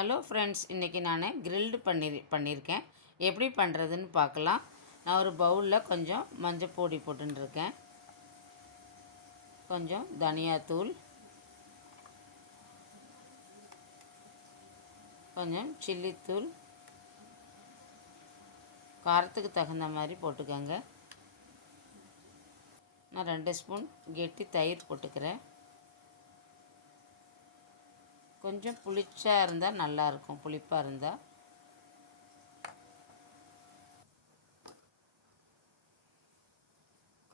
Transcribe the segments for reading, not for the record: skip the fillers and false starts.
Hello friends, இன்றைக்கி நான் grilled பண்ணியிருக்கேன். எப்படி பண்ணுறதுன்னு பார்க்கலாம். நான் ஒரு பவுலில் கொஞ்சம் மஞ்சள் பொடி போட்டுருக்கேன், கொஞ்சம் தனியாத்தூள், கொஞ்சம் சில்லித்தூள், காரத்துக்கு தகுந்த மாதிரி போட்டுக்கோங்க. நான் 2 ஸ்பூன் கெட்டி தயிர் போட்டுக்கிறேன். கொஞ்சம் புளிச்சா இருந்தால் நல்லாயிருக்கும், புளிப்பாக இருந்தால்.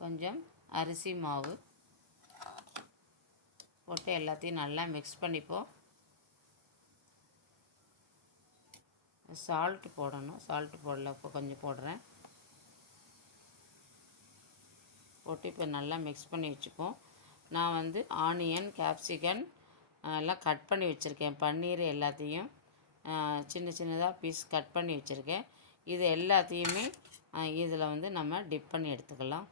கொஞ்சம் அரிசி மாவு போட்டு எல்லாத்தையும் நல்லா மிக்ஸ் பண்ணிப்போம். சால்ட்டு போடணும், சால்ட்டு போடல, இப்போ கொஞ்சம் போடுறேன். போட்டு இப்போ நல்லா மிக்ஸ் பண்ணி வச்சுப்போம். நான் ஆனியன், கேப்சிகன் எல்லாம் கட் பண்ணி வச்சுருக்கேன். பன்னீர் எல்லாத்தையும் சின்ன சின்னதாக பீஸ் கட் பண்ணி வச்சுருக்கேன். இது எல்லாத்தையுமே இதில் நம்ம டிப் பண்ணி எடுத்துக்கலாம்.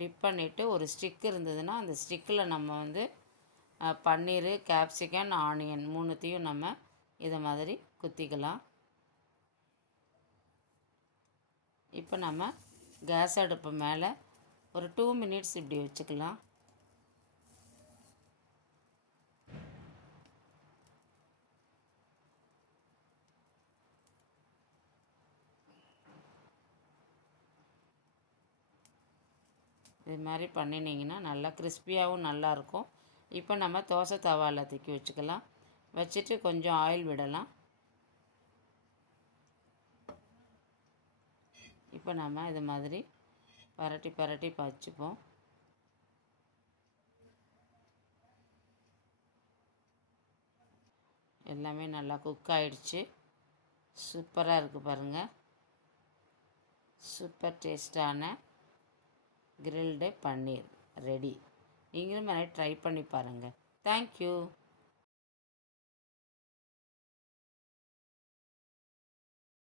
டிப் பண்ணிவிட்டு ஒரு ஸ்டிக் இருந்ததுன்னா அந்த ஸ்டிக்கில் நம்ம பன்னீர், கேப்சிகன், ஆனியன் மூணுத்தையும் நம்ம இதை மாதிரி குத்திக்கலாம். இப்போ நம்ம கேஸ் அடுப்பு மேலே ஒரு 2 மினிட்ஸ் இப்படி வச்சுக்கலாம். இது மாதிரி பண்ணினீங்கன்னா நல்லா கிறிஸ்பியாகவும் நல்லாயிருக்கும். இப்போ நம்ம தோசை தவாவில் தூக்கி வச்சுக்கலாம். வச்சுட்டு கொஞ்சம் ஆயில் விடலாம். இப்போ நம்ம இது மாதிரி பரட்டி பரட்டி வச்சுப்போம். எல்லாமே நல்லா குக் ஆகிடுச்சு. சூப்பராக இருக்குது பாருங்கள். சூப்பர் டேஸ்டான கிரில்டு பன்னீர் ரெடி. நீங்களும் ட்ரை பண்ணி பாருங்கள். தேங்க்யூ.